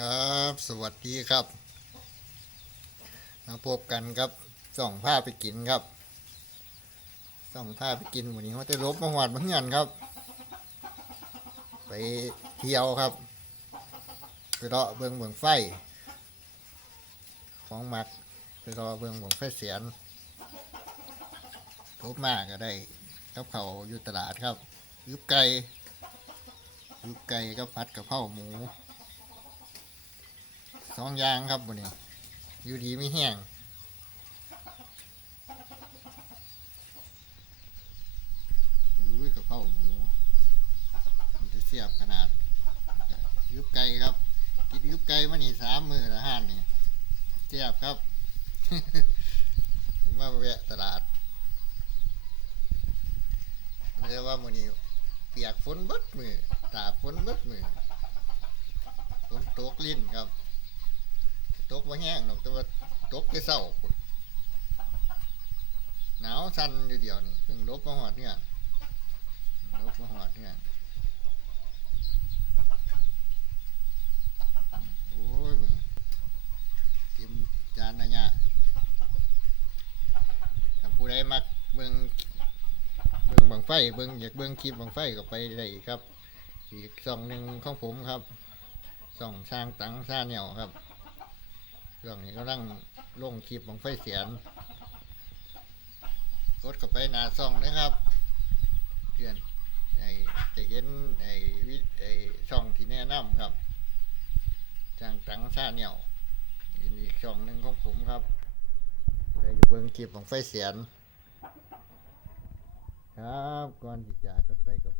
ครับ สวัสดีครับมาพบกันครับส่องผ้าไปกินครับส่องผ้าไปกินวันนี้เขาจะลบมาหวาดมาเงินครับ ไปเที่ยวครับไปเลาะเบืองเบืองไฟ ของหมักไปรอเบืองเบืองไฟเสียนลบมากก็ได้กับเขาอยู่ตลาดครับยุบไก่ยุบไก่กับผัดกะเพราหมู สองอย่างครับวันนี้อยู่ดีไม่แห้งอุ้ยกระเพราหมูมันจะเสียบขนาดยุบไก่ครับกินยุบไก่มานี่สามมือละห้านนี่เสียบครับถึงว่าแวะตลาดเรียกว่ามือนี้เปียกฝนบดมือตาฝนบดมือฝนตกลิ้นครับ ตกว่าแห้งหรอกแต่ว่าตกได้เศร้าหนาวสั่นอยู่เดียวนี่เพิ่งลบมาหอดเนี่ยลบมาหอดเนี่ยโอ้ยเบิ่มจานนะเนี่ยถ้าผู้ใดมักเบิ่งเบิ่งบังไฟเบิ่งอยากเบิ่งคลิปบังไฟก็ไปได้ครับ อีกช่องหนึ่งของผมครับช่องช่างตังซ่าเหนียวครับ เรื่องนี้กำลังลงคลิปของไฟเสียนกดเข้าไปหนาซองนะครับเพื่อนไอจะเห็นไอวิไอช่องที่แนะนำครับจางตังชาเหนียวอีกช่องหนึ่งของผมครับผู้ใดอยู่เบิ่งคลิปของไฟเสียน ครับก่อนที่จากกันไปกับ